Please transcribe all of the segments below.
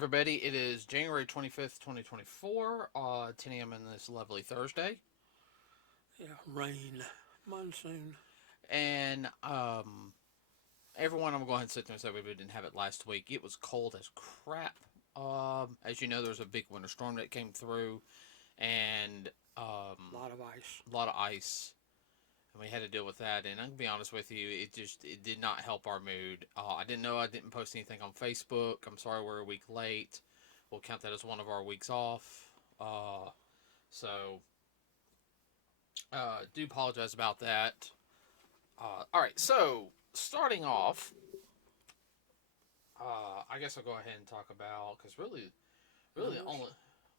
everybody. It is January 25th, 2024, 10 a.m. on this lovely Thursday. Yeah, rain, monsoon. And, everyone, I'm going to go ahead and sit there and say we didn't have it last week. It was cold as crap. As you know, there was a big winter storm that came through, and, A lot of ice. a lot of ice. And we had to deal with that. And I'm going to be honest with you, it did not help our mood. I didn't know I didn't post anything on Facebook. I'm sorry we're a week late. We'll count that as one of our weeks off. So do apologize about that. All right, so starting off, I guess I'll go ahead and talk about because really the Numbers. only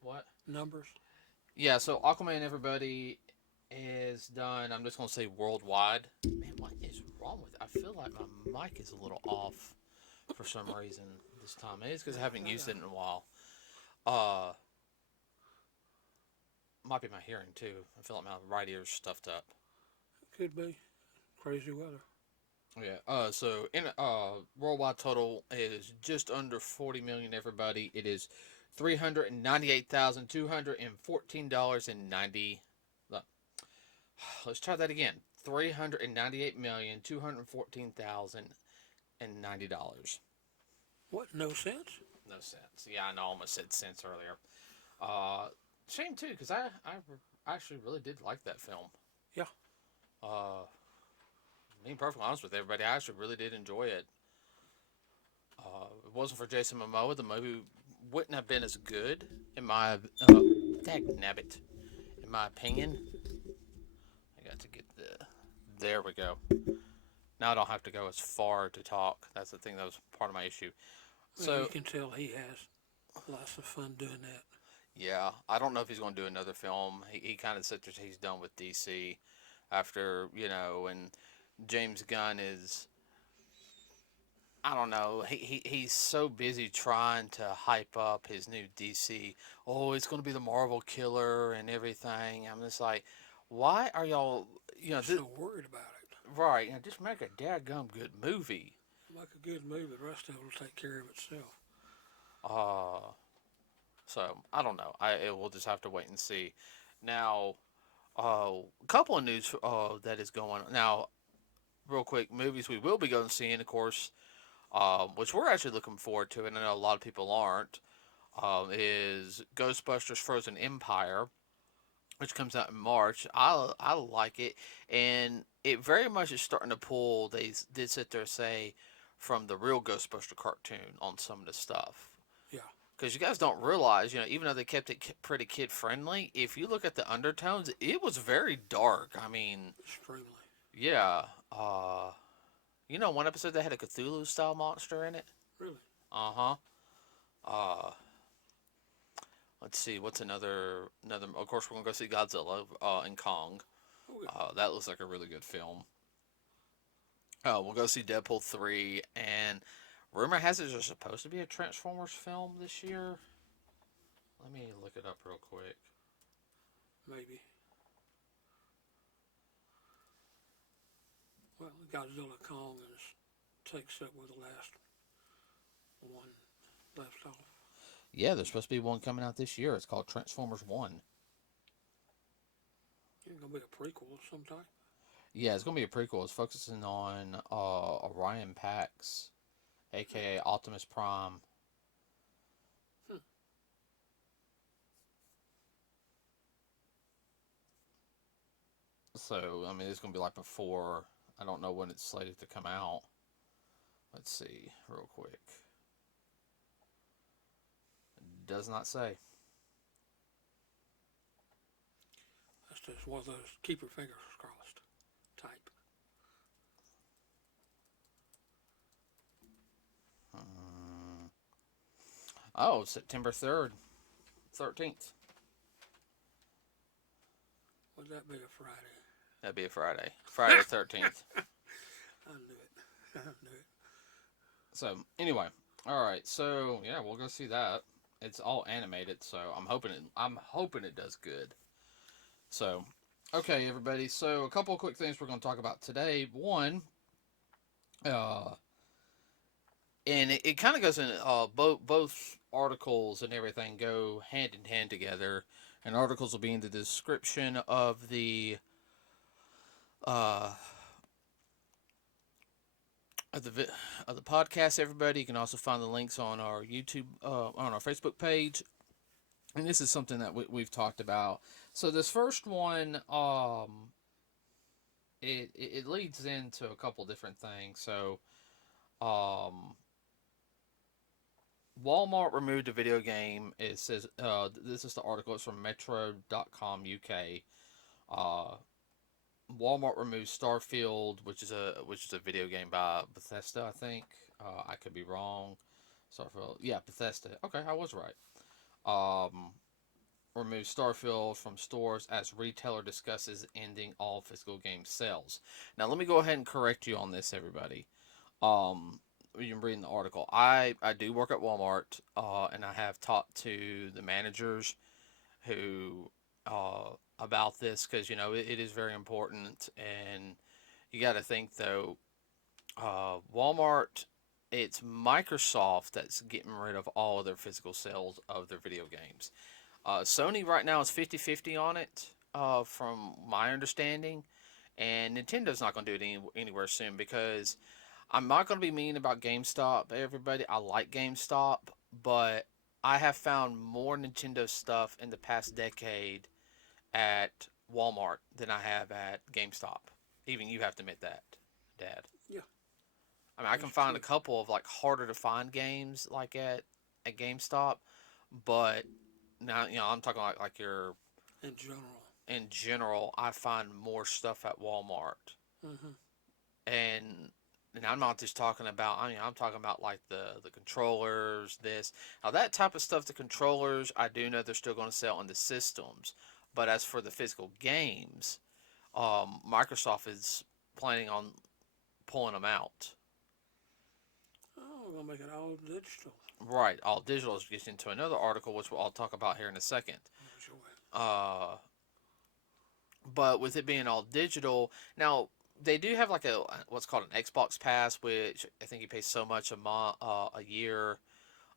what? Numbers. Yeah, so Aquaman, everybody is done. I'm just gonna say worldwide. Man, what is wrong with it? I feel like my mic is a little off for some reason this time. Maybe it's because I haven't used it in a while. Uh, might be my hearing too. I feel like my right ear's stuffed up. Could be. Crazy weather. Yeah. So in worldwide total is just under 40 million. Everybody, it is $398,214.90. Let's try that again. $398,214,090. What? No sense? No cents. Yeah, I know. I almost said cents earlier. Uh, Shame too, because I actually really did like that film. Yeah. Uh, Being perfectly honest with everybody, I actually really did enjoy it. If it wasn't for Jason Momoa, the movie wouldn't have been as good, in my dagnabbit, in my opinion. I got to get the. There we go. Now I don't have to go as far to talk. That's the thing that was part of my issue. Well, you So can tell he has lots of fun doing that. yeah, I don't know if he's going to do another film. He kind of said that he's done with DC after and James Gunn is. I don't know. He's so busy trying to hype up his new DC. Oh, it's going to be the Marvel killer and everything. I'm just like, why are y'all? So worried about it. Right? Just make a dadgum good movie. Make a good movie. The rest of it will take care of itself. Uh, so I don't know. We'll just have to wait and see. Now, a couple of news that is going on now. Real quick, movies we will be going to see, and of course, which we're actually looking forward to, and I know a lot of people aren't, is Ghostbusters Frozen Empire, which comes out in March. I like it, and it very much is starting to pull. They did sit there and say from the real Ghostbuster cartoon on some of the stuff. Yeah. Because you guys don't realize, even though they kept it pretty kid friendly, if you look at the undertones, it was very dark. I mean, Extremely. yeah. One episode that had a Cthulhu style monster in it. Really. Uh huh. Uh, let's see. What's another? Of course, we're gonna go see Godzilla and Kong. Oh, yeah. That looks like a really good film. We'll go see Deadpool 3, and rumor has it there's supposed to be a Transformers film this year. Let me look it up real quick. Maybe. Well, Godzilla Kong takes up where the last one left off. Yeah, there's supposed to be one coming out this year. It's called Transformers 1. It's gonna be a prequel of some type. Yeah, it's going to be a prequel. It's focusing on Orion Pax, aka Optimus Prime. Hmm. So, I mean, it's going to be like before. I don't know when it's slated to come out. Let's see, real quick. It does not say. That's just one of those keep your fingers crossed type. Oh, September 3rd, 13th. Would that be a Friday? That'd be a Friday. Friday the 13th. I knew it. I knew it. So, anyway. Alright, so, yeah, we'll go see that. It's all animated, so I'm hoping it does good. So, okay, everybody. So, a couple of quick things we're going to talk about today. One, and it kind of goes in both articles and everything go hand in hand together. And articles will be in the description uh, of the podcast. Everybody, you can also find the links on our YouTube on our Facebook page. And this is something that we've talked about. So this first one, it leads into a couple different things. So, um, Walmart removed a video game. It says this is the article. It's from Metro.com UK. Uh, Walmart removed Starfield, which is a video game by Bethesda. I think I could be wrong. Starfield, yeah, Bethesda. Okay, I was right. Um, Remove Starfield from stores as retailer discusses ending all physical game sales. Now, let me go ahead and correct you on this, everybody. Um, you can read in the article. I do work at Walmart, and I have talked to the managers who about this because it is very important, and you got to think though, Walmart. It's Microsoft that's getting rid of all of their physical sales of their video games. Sony right now is 50-50 on it, from my understanding, and Nintendo's not going to do it anywhere soon because I'm not going to be mean about GameStop, everybody. I like GameStop, but I have found more Nintendo stuff in the past decade at Walmart than I have at GameStop. Even you have to admit that, Dad. Yeah, I mean, I can that's find a true. couple of like harder to find games like at GameStop, but now I'm talking like your In general. in general. I find more stuff at Walmart, Mm-hmm. and I'm not just talking about. I mean, I'm talking about like the controllers, this now that type of stuff. The controllers, I do know they're still going to sell in the systems, but as for the physical games, Microsoft is planning on pulling them out. Oh, we're gonna make it all digital. Right, all digital is gets into another article, which I'll talk about here in a second. Enjoy. Uh, but with it being all digital, now they do have like a what's called an Xbox Pass, which I think you pay so much a year,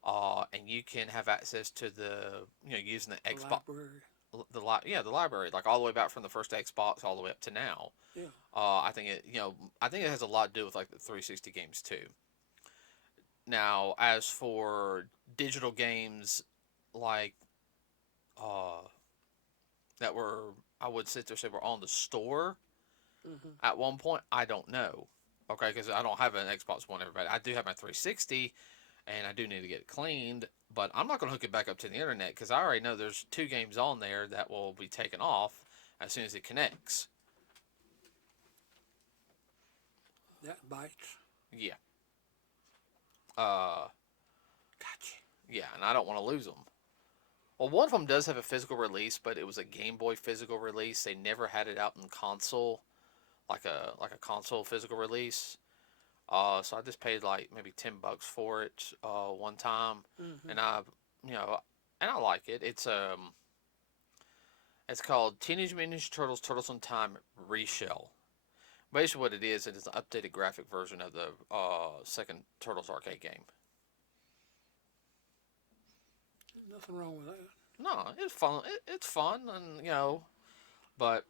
and you can have access to using the The Xbox library. the library like all the way back from the first Xbox all the way up to now. Yeah. I think it has a lot to do with like the 360 games too. Now, as for digital games like uh, that were I would sit there and say were on the store Mm-hmm. at one point, I don't know. Okay, because I don't have an Xbox One. Everybody, I do have my 360, and I do need to get it cleaned. But I'm not going to hook it back up to the internet because I already know there's two games on there that will be taken off as soon as it connects. That bites. Yeah. Uh, Gotcha. yeah, and I don't want to lose them. Well, one of them does have a physical release, but it was a Game Boy physical release. They never had it out in console, like a console physical release. So I just paid like maybe $10 for it one time, Mm-hmm. and you know I like it. It's called Teenage Mutant Ninja Turtles: Turtles in Time Reshell. Basically, what it is an updated graphic version of the second Turtles arcade game. Nothing wrong with that. No, it's fun. It's fun, and but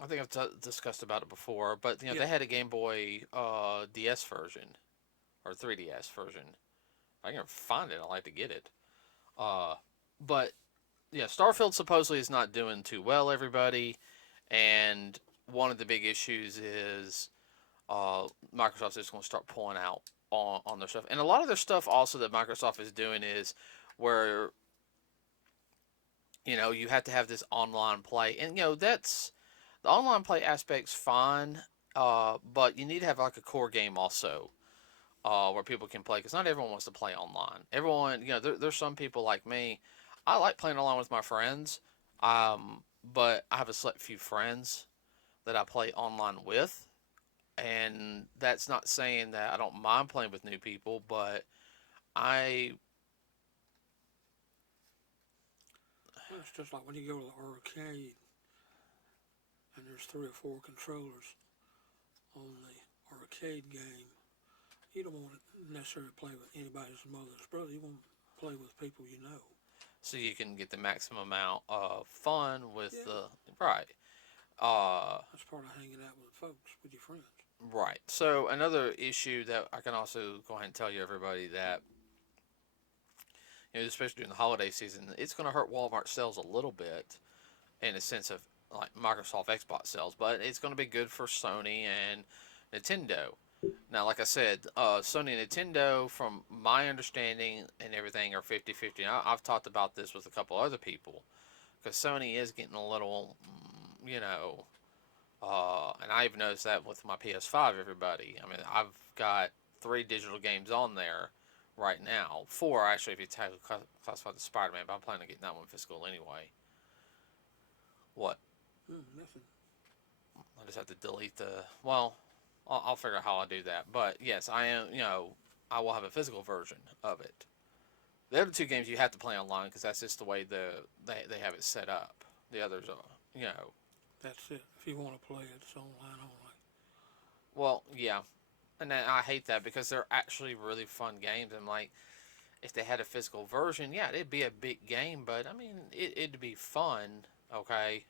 I think I've discussed about it before. But Yeah. they had a Game Boy DS version or 3DS version. If I can find it, I'd like to get it. Uh, but yeah, Starfield supposedly is not doing too well, everybody. And one of the big issues is Microsoft is going to start pulling out on their stuff. And a lot of their stuff also that Microsoft is doing is where you have to have this online play, and that's the online play aspect's fine, but you need to have like a core game also, where people can play because not everyone wants to play online. Everyone, there's some people like me. I like playing online with my friends, but I have a select few friends that I play online with, and that's not saying that I don't mind playing with new people, but I Well, it's just like when you go to the arcade and there's three or four controllers on the arcade game. you don't want to necessarily play with anybody's mother's brother. You want to play with people you know. So you can get the maximum amount of fun with Yeah, the right. Uh, that's part of hanging out with folks, with your friends. right. So another issue that I can also go ahead and tell you everybody that especially during the holiday season, it's going to hurt Walmart sales a little bit in a sense of like Microsoft Xbox sales, but it's going to be good for Sony and Nintendo. Now, like I said, Sony and Nintendo, from my understanding and everything, are 50-50. I've talked about this with a couple other people because Sony is getting a little, and I even noticed that with my PS5, everybody. I mean, I've got 3 digital games on there right now. 4, actually, if you classify the Spider Man, but I'm planning on getting that one physical anyway. What? Nothing. I just have to delete the. Well, I'll figure out how I'll do that. But yes, I am. I will have a physical version of it. The other 2 games you have to play online because that's just the way they have it set up. The others are, That's it. If you want to play it, it's online only. well, yeah, and then I hate that because they're actually really fun games. And like, if they had a physical version, yeah, it'd be a big game, but I mean, it'd be fun, okay.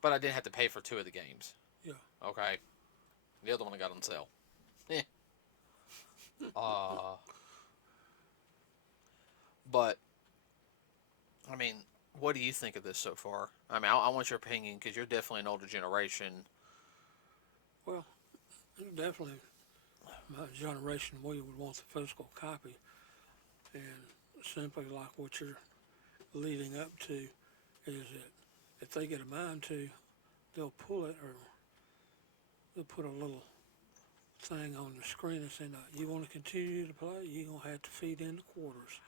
But I didn't have to pay for 2 of the games, Yeah. okay. The other one I got on sale. uh, but I mean, what do you think of this so far? I mean, I want your opinion because you're definitely an older generation. Well, definitely my generation, we would want the physical copy. And simply like what you're leading up to is that if they get a mind to, they'll pull it or they'll put a little thing on the screen and say, no, you want to continue to play, you're going to have to feed in the quarters,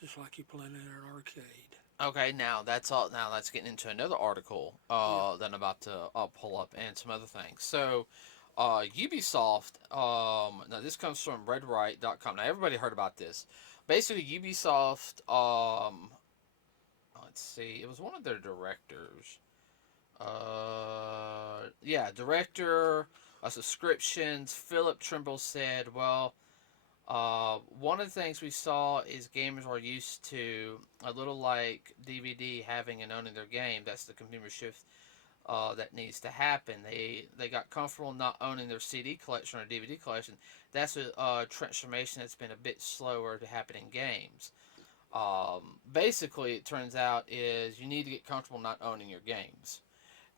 just like you playing in an arcade. Okay, now that's all. Now that's getting into another article Yeah. that I'm about to pull up and some other things. So, Ubisoft. Now this comes from RedRight.com. Now everybody heard about this. Basically, Ubisoft. Let's see. It was one of their directors. Yeah, director of subscriptions. Philip Trimble said, "Well, one of the things we saw is gamers are used to a little like DVD having and owning their game. That's the consumer shift that needs to happen. They got comfortable not owning their CD collection or DVD collection. That's a transformation that's been a bit slower to happen in games. Basically, it turns out is you need to get comfortable not owning your games.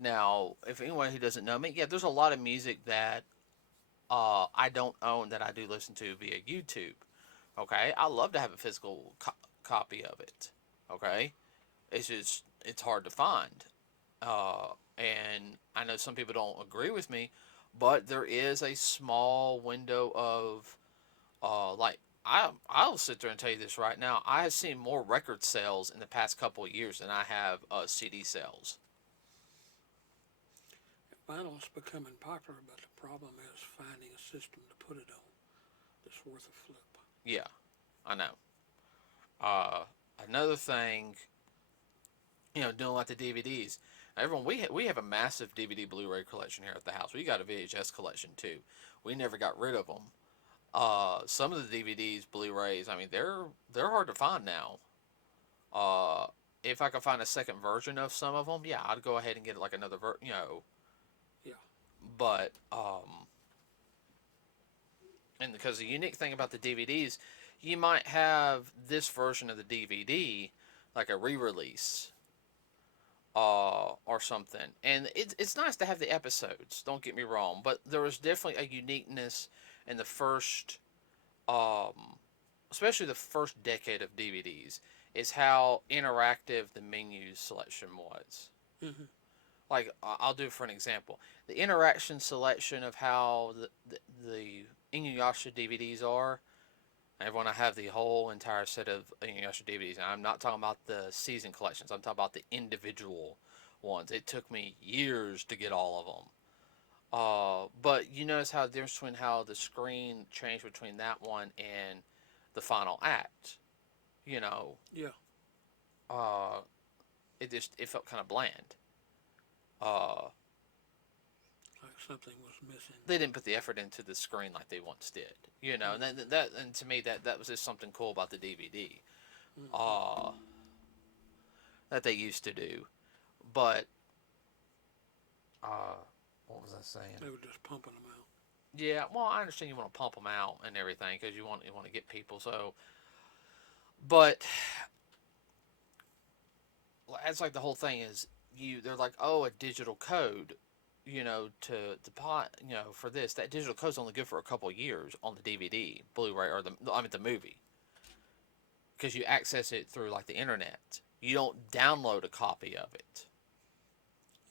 Now, if anyone who doesn't know me, yeah, there's a lot of music that I don't own that I do listen to via YouTube. Okay, I love to have a physical copy of it. Okay, it's just it's hard to find, and I know some people don't agree with me, but there is a small window of like I'll sit there and tell you this right now. I have seen more record sales in the past couple of years than I have CD sales. Vinyl's becoming popular, but the problem is finding a system to put it on that's worth a flip. Yeah, I know. Uh, Another thing, doing like the DVDs. Everyone, we have a massive DVD Blu-ray collection here at the house. We got a VHS collection too. We never got rid of them. Some of the DVDs, Blu-rays, I mean, they're hard to find now. Uh, if I could find a second version of some of them, yeah, I'd go ahead and get like another Yeah. But and because the unique thing about the DVDs, you might have this version of the DVD like a re-release or something. And it's nice to have the episodes, don't get me wrong, but there was definitely a uniqueness in the first, um, especially the first decade of DVDs, is how interactive the menu selection was. Mm-hmm. Like, I'll do it for an example. The interaction selection of how the Inuyasha DVDs are. Everyone, I have the whole entire set of Inuyasha DVDs. And I'm not talking about the season collections. I'm talking about the individual ones. It took me years to get all of them. But you notice how the difference between how the screen changed between that one and the final act. You know, Yeah. uh, it felt kind of bland. Uh, Like something was missing. They didn't put the effort into the screen like they once did. You know, and and to me that was just something cool about the DVD. Mm-hmm. Uh, that they used to do. But uh, what was I saying? They were just pumping them out. Yeah, well, I understand you want to pump them out and everything because you want to get people. So, but that's like the whole thing is they're like, oh, a digital code, to pot, for this. That digital code's only good for a couple of years on the DVD, Blu-ray, or the movie, because you access it through like the internet. You don't download a copy of it.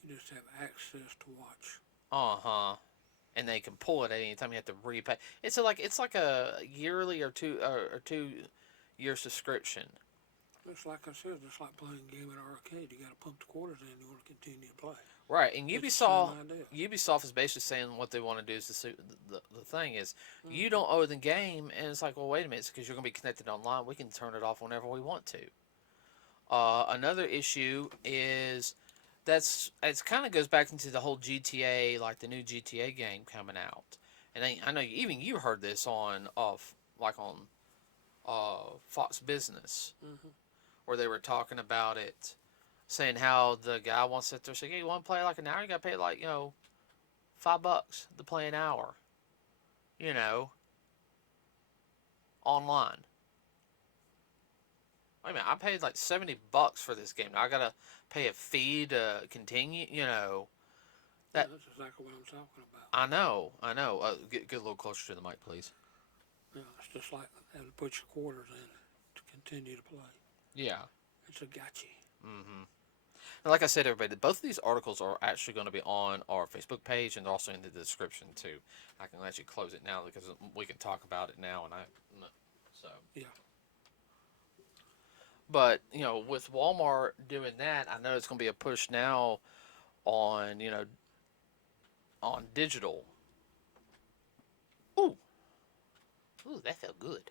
You just have access to watch. Uh-huh. And they can pull it at any time. You have to repay. It's like a yearly or 2 year subscription. Just like I said, just like playing a game at an arcade. You got to pump the quarters in. You want to continue to play. Right, and It's the same idea. Ubisoft is basically saying what they want to do is the thing is you Mm-hmm. don't owe the game, and it's like, well, wait a minute, because you're going to be connected online. We can turn it off whenever we want to. Another issue is it kind of goes back into the whole GTA, like the new GTA game coming out, and I know even you heard this on Fox Business, Mm-hmm. where they were talking about it, saying how the guy wants to sit there saying, hey, you want to play like an hour? You got to pay like, $5 to play an hour, you know, online. Wait a minute, I paid like $70 for this game. Now I got to pay a fee to continue, Yeah, That, that's exactly what I'm talking about. I know, I know. Get a little closer to the mic, please. Yeah, it's just like having to put your quarters in to continue to play. Yeah. It's a gotcha. Mm-hmm. And like I said, everybody, both of these articles are actually going to be on our Facebook page, and they're also in the description too. I can let you close it now because we can talk about it now, so. Yeah. But with Walmart doing that, I know it's going to be a push now on on digital. Ooh, ooh, that felt good.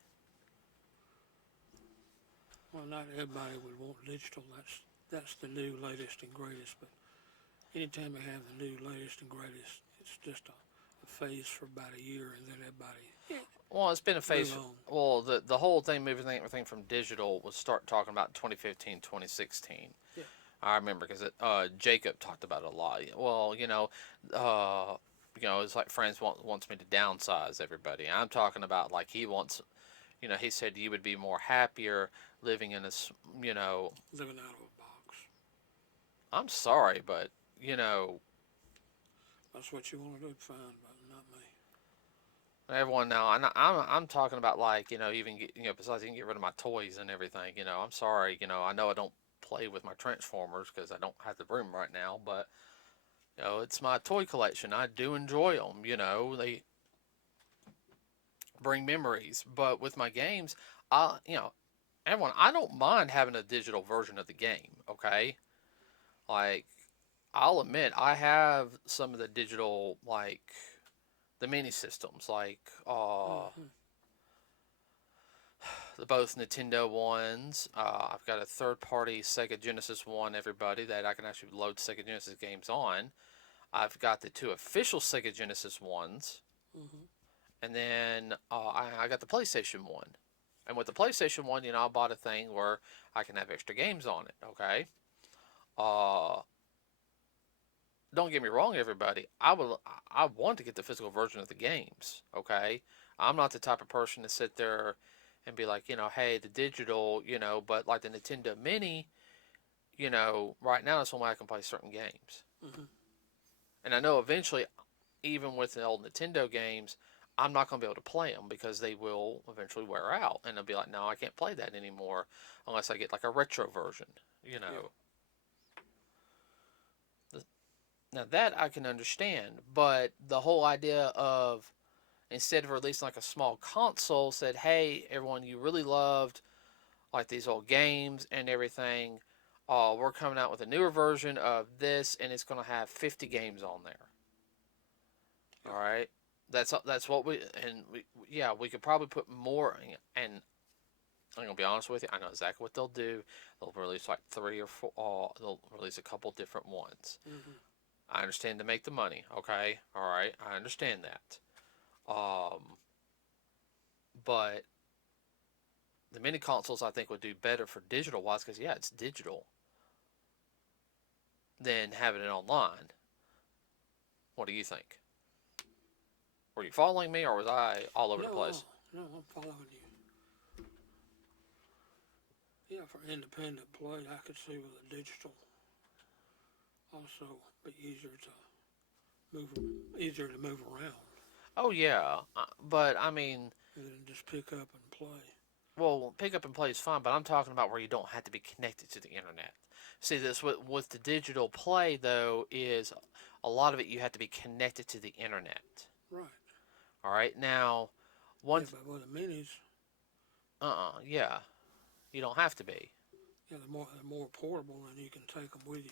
Well, not everybody would want digital. That's the new latest and greatest. But anytime you have the new latest and greatest, it's just a phase for about a year, and then everybody Well, it's been a phase. move on. Well, the whole thing, moving everything from digital, was start talking about 2015, 2016. Yeah. I remember because Jacob talked about it a lot. Well, it's like friends wants me to downsize everybody. I'm talking about like he wants, he said you would be more happier living in you know, Living out of a box. I'm sorry, but you know, That's what you want to do, fine, but not me. everyone now, I'm talking about like even besides even get rid of my toys and everything. I'm sorry. I know I don't play with my Transformers because I don't have the room right now, but it's my toy collection. I do enjoy them. They bring memories. But with my games, everyone, I don't mind having a digital version of the game. Okay, like I'll admit I have some of the digital like the mini systems like Mm-hmm. the both Nintendo ones. I've got a third party Sega Genesis one, everybody, that I can actually load Sega Genesis games on. I've got the two official Sega Genesis ones, Mm-hmm. and then I got the PlayStation one. And with the PlayStation one, I bought a thing where I can have extra games on it. Okay. Uh, don't get me wrong, everybody. I want to get the physical version of the games. Okay. I'm not the type of person to sit there and be like, hey, the digital, but like the Nintendo Mini, right now it's the only way I can play certain games. Mm-hmm. And I know eventually, even with the old Nintendo games, I'm not going to be able to play them because they will eventually wear out. And I'll be like, no, I can't play that anymore unless I get like a retro version, you Yeah. know. Now that I can understand, but the whole idea of instead of releasing like a small console, said, hey, everyone, you really loved like these old games and everything. We're coming out with a newer version of this, and it's going to have 50 games on there. All right, that's what we could probably put more. And I'm gonna be honest with you, I know exactly what they'll do. They'll release like 3 or 4. They'll release a couple different ones. Mm-hmm. I understand to make the money. Okay, all right, I understand that. But the mini consoles I think would do better for digital wise because yeah, it's digital than having it online. What do you think? Were you following me or was I all over the No, place? no, I'm following you. Yeah, for independent play, I could see with a digital also be move, easier to move around Oh yeah, but I mean, and then just pick up and play. well, pick up and play is fine, but I'm talking about where you don't have to be connected to the internet. See, this with the digital play though is a lot of it you have to be connected to the internet. Right. All right, now Yeah, one, but with the minis, yeah, you don't have to be. yeah, they're more portable and you can take them with you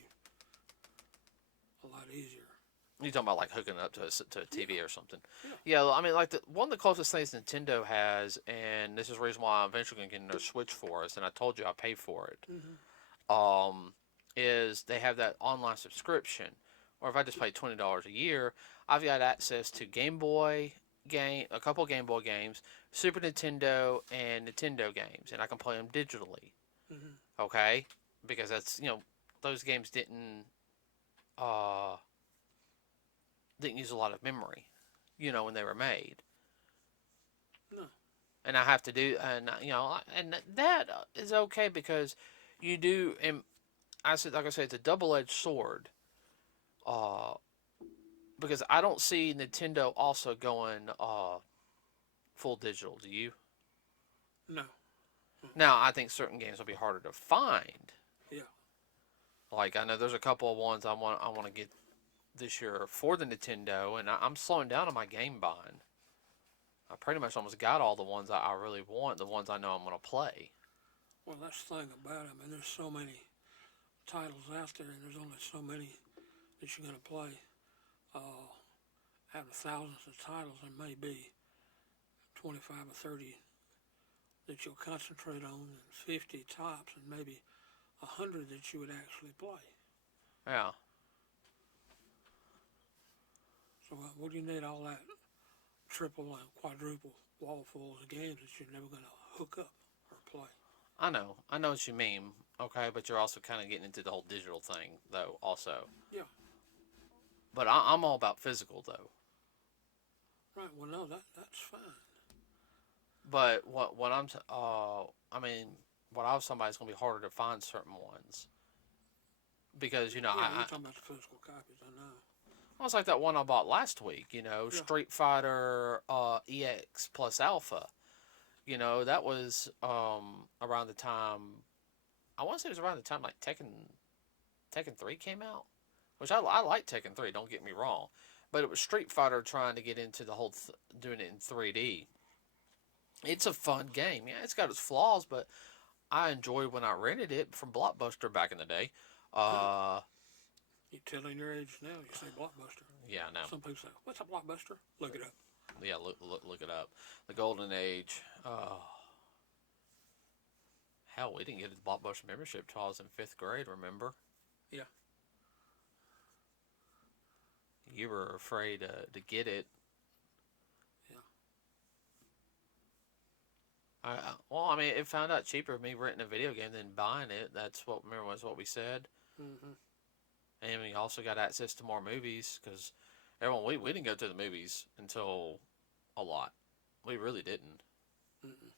a lot easier. You talking about like hooking it up to a Yeah, TV or something? yeah. Yeah, I mean, like one of the closest things Nintendo has, and this is the reason why I'm eventually going to get another Switch for us, and I told you I pay for it. Mm-hmm. Um, is they have that online subscription, or if I just pay $20 a year, I've got access to Game Boy game, a couple Game Boy games, Super Nintendo, and Nintendo games, and I can play them digitally. Mm-hmm. Okay, because that's those games uh didn't use a lot of memory, when they were made. No. And I have to do, and and that is okay because you do. And I said, like I said, it's a double-edged sword. Uh, because I don't see Nintendo also going full digital. Do you? No. Now I think certain games will be harder to find. Yeah. Like I know there's a couple of ones I want to get this year for the Nintendo, and I'm slowing down on my game buying. I pretty much almost got all the ones I really want, the ones I know I'm going to play. Well, that's the thing about it. I mean, there's so many titles out there, and there's only so many that you're going to play. Uh, Out of thousands of titles, there may be 25 or 30 that you'll concentrate on, and 50 tops, and maybe 100 that you would actually play. Yeah, So, what do you need all that triple and quadruple wall fulls of games that you're never going to hook up or play? I know what you mean. Okay, but you're also kind of getting into the whole digital thing, though. Also, Yeah, but I'm all about physical, though. right. Well, no, that's fine. But I mean, what I was somebody's gonna be harder to find certain ones because Yeah, you're talking about the physical copies. I know. I was like that one I bought last week. Yeah, Street Fighter EX plus Alpha. That was around the time I want to say it was around the time like Tekken 3 came out, which I like Tekken 3. Don't get me wrong, but it was Street Fighter trying to get into the whole doing it in 3D. It's a fun game. Yeah, it's got its flaws, but I enjoyed when I rented it from Blockbuster back in the day. Uh, you're telling your age now. You say Blockbuster. yeah, I know. Some people say, "What's a Blockbuster?" Look it up. Yeah, look it up. The Golden Age. Hell, we didn't get a Blockbuster membership till I was in fifth grade. Remember? Yeah, You were afraid to get it. yeah. Well, I mean, it found out cheaper me renting a video game than buying it. That's what remember was what we said. Mm-hmm. And we also got access to more movies because everyone we didn't go to the movies until a lot. We really didn't. Mm-mm.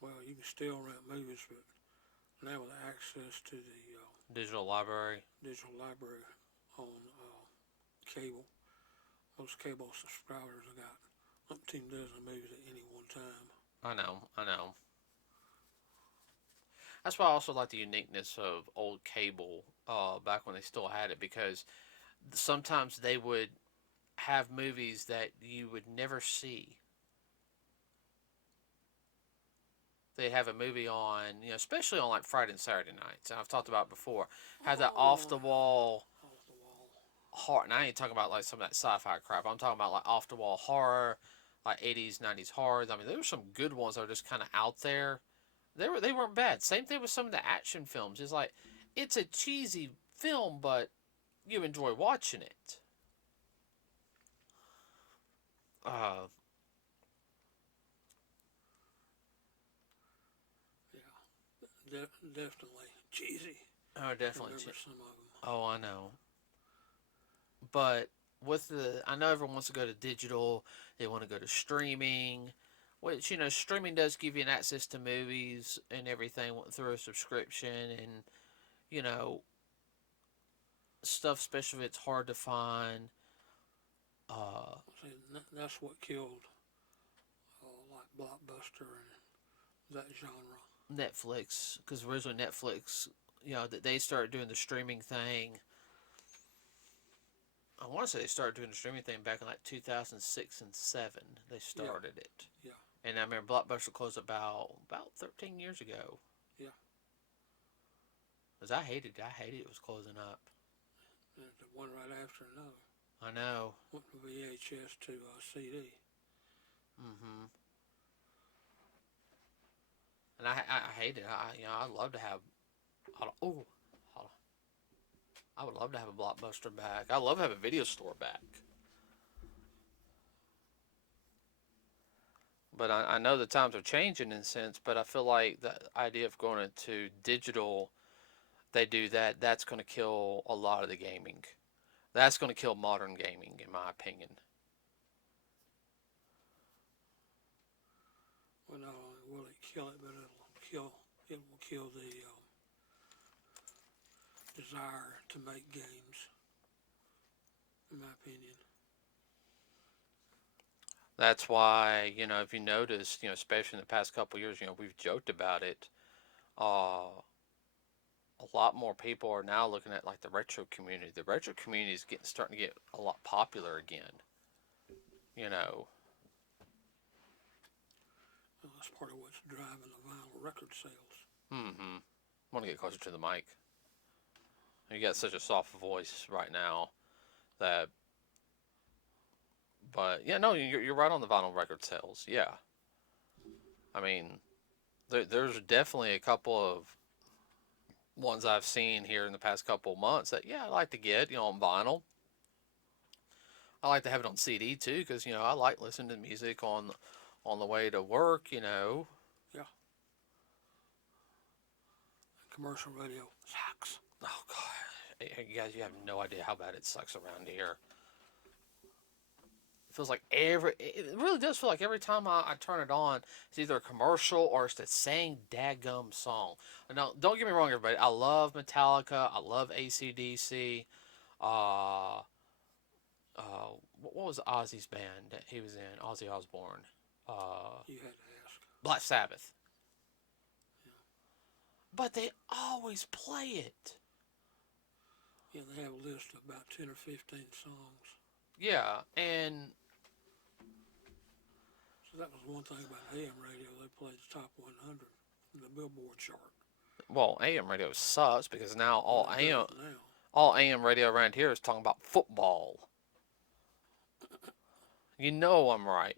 Well, you can still rent movies, but now with access to the Digital library. digital library on cable, most cable subscribers have got umpteen dozen movies at any one time. I know. That's why I also like the uniqueness of old cable back when they still had it because sometimes they would have movies that you would never see. They have a movie on, especially on like Friday and Saturday nights, and I've talked about it before. Have that off Oh, the wall off the wall. horror. And I ain't talking about like some of that sci-fi crap. I'm talking about like off the wall horror, like 80s, 90s horror. I mean, there were some good ones that are just kind of out there They weren't bad. Same thing with some of the action films. It's like it's a cheesy film, but you enjoy watching it. Uh, Yeah, definitely cheesy. oh, I can definitely. remember some of them. Oh, I know. But with I know everyone wants to go to digital. They want to go to streaming, which streaming does give you an access to movies and everything through a subscription, and you know, stuff, especially if it's hard to find. Uh, See, that's what killed like blockbuster and that genre. Netflix, because originally Netflix, that they started doing the streaming thing. I want to say they started doing the streaming thing back in like 2006 and 7. They Yeah, started it, yeah, and I remember Blockbuster closed about 13 years ago. yeah. Cause I hated it was closing up. And the one right after another. I know. Went from VHS to CD. Mm-hmm. And I hate it. I'd love to have. Oh, I would love to have a Blockbuster back. I love to have a video store back. But I know the times are changing in a sense. But I feel like the idea of going into digital, they do that. That's going to kill a lot of the gaming. That's going to kill modern gaming, in my opinion. Well, not only will it kill it, but it will kill the desire to make games, in my opinion. That's why, if you notice, especially in the past couple of years, we've joked about it. A lot more people are now looking at like the retro community. The retro community is starting to get a lot popular again. You know, Well, that's part of what's driving the vinyl record sales. mm-hmm. I want to get closer to the mic. You got such a soft voice right now that, but yeah, no, you're right on the vinyl record sales. Yeah, I mean, there's definitely a couple of ones I've seen here in the past couple of months that I like to get on vinyl. I like to have it on CD too because I like listening to music on the way to work. Yeah, commercial radio sucks. Oh god, you guys, you have no idea how bad it sucks around here. It feels like it really does feel like every time I turn it on, it's either a commercial or it's the same daggum song. Now, don't get me wrong, everybody. I love Metallica. I love AC/DC. Uh, what was Ozzy's band that he was in? Ozzy Osbourne. Uh, You had to ask. Black Sabbath. Yeah, But they always play it. yeah, they have a list of about 10 or 15 songs. Yeah, and So that was one thing about AM radio. They played the top 100 in the Billboard chart. well, AM radio sucks because now Well, it does now. all AM radio around here is talking about football. You know I'm right.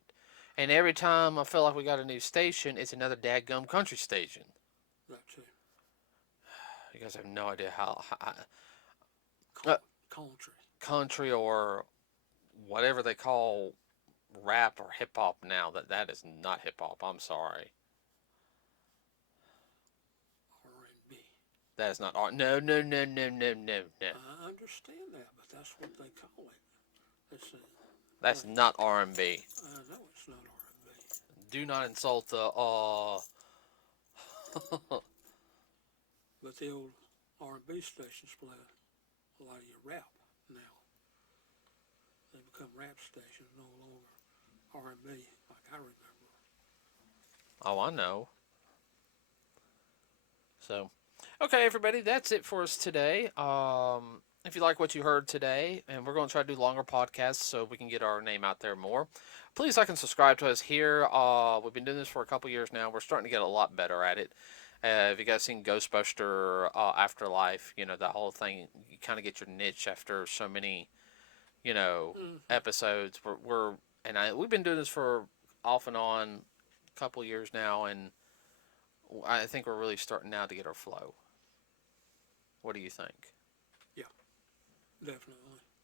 And every time I feel like we got a new station, it's another dadgum country station. That too. You guys have no idea how Country. country or whatever they call rap or hip hop now. That is not hip hop. I'm sorry. R&B. That is not art. No, no, no, no, no, no, no. I understand that, but that's what they call it. It's That's not R&B. I know it's not R&B. Do not insult the But the old R&B stations play a lot of your rap now. They become rap stations, no longer R&B like I remember. Oh, I know. So, okay, everybody, that's it for us today. If you like what you heard today, and we're going to try to do longer podcasts so we can get our name out there more, please like and subscribe to us here. We've been doing this for a couple years now. We're starting to get a lot better at it. Have you guys seen Ghostbuster Afterlife? That whole thing. You kind of get your niche after so many, episodes. We've been doing this for off and on a couple years now, and I think we're really starting now to get our flow. What do you think? Yeah, definitely.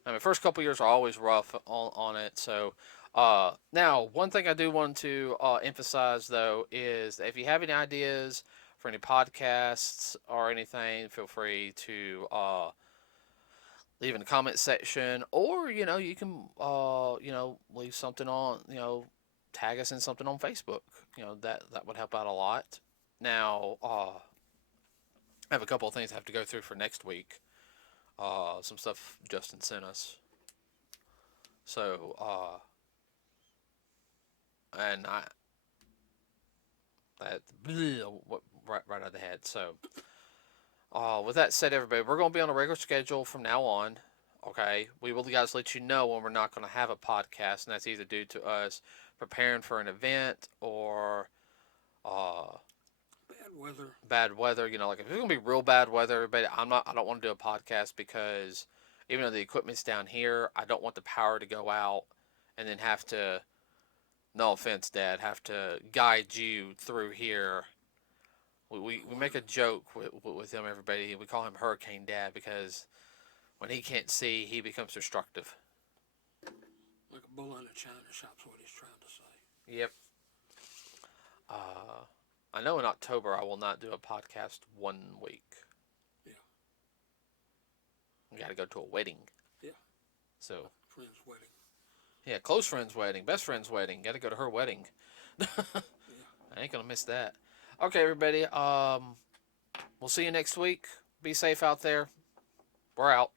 I mean, first couple years are always rough on it. So, now one thing I do want to emphasize though is that if you have any ideas for any podcasts or anything, feel free to leave in the comment section, or you can leave something on tag us in something on Facebook. That would help out a lot. Now, I have a couple of things I have to go through for next week. Some stuff Justin sent us. So, and I that right out of the head. So, with that said, everybody, we're gonna be on a regular schedule from now on. Okay, we will guys let you know when we're not gonna have a podcast, and that's either due to us preparing for an event or uh, Bad weather. bad weather. Like if it's gonna be real bad weather, but I don't want to do a podcast because even though the equipment's down here, I don't want the power to go out and then have to. No offense, Dad. Have to guide you through here. We make a joke with him. Everybody we call him Hurricane Dad because when he can't see, he becomes destructive. Like a bull in a china shop's what he's trying to say. Yep. Uh, I know in October I will not do a podcast 1 week. Yeah. We got to go to a wedding. Yeah. So. Friend's wedding. Yeah, close friend's wedding, best friend's wedding. Got to go to her wedding. Yeah. I ain't gonna miss that. Okay, everybody. We'll see you next week. Be safe out there. We're out.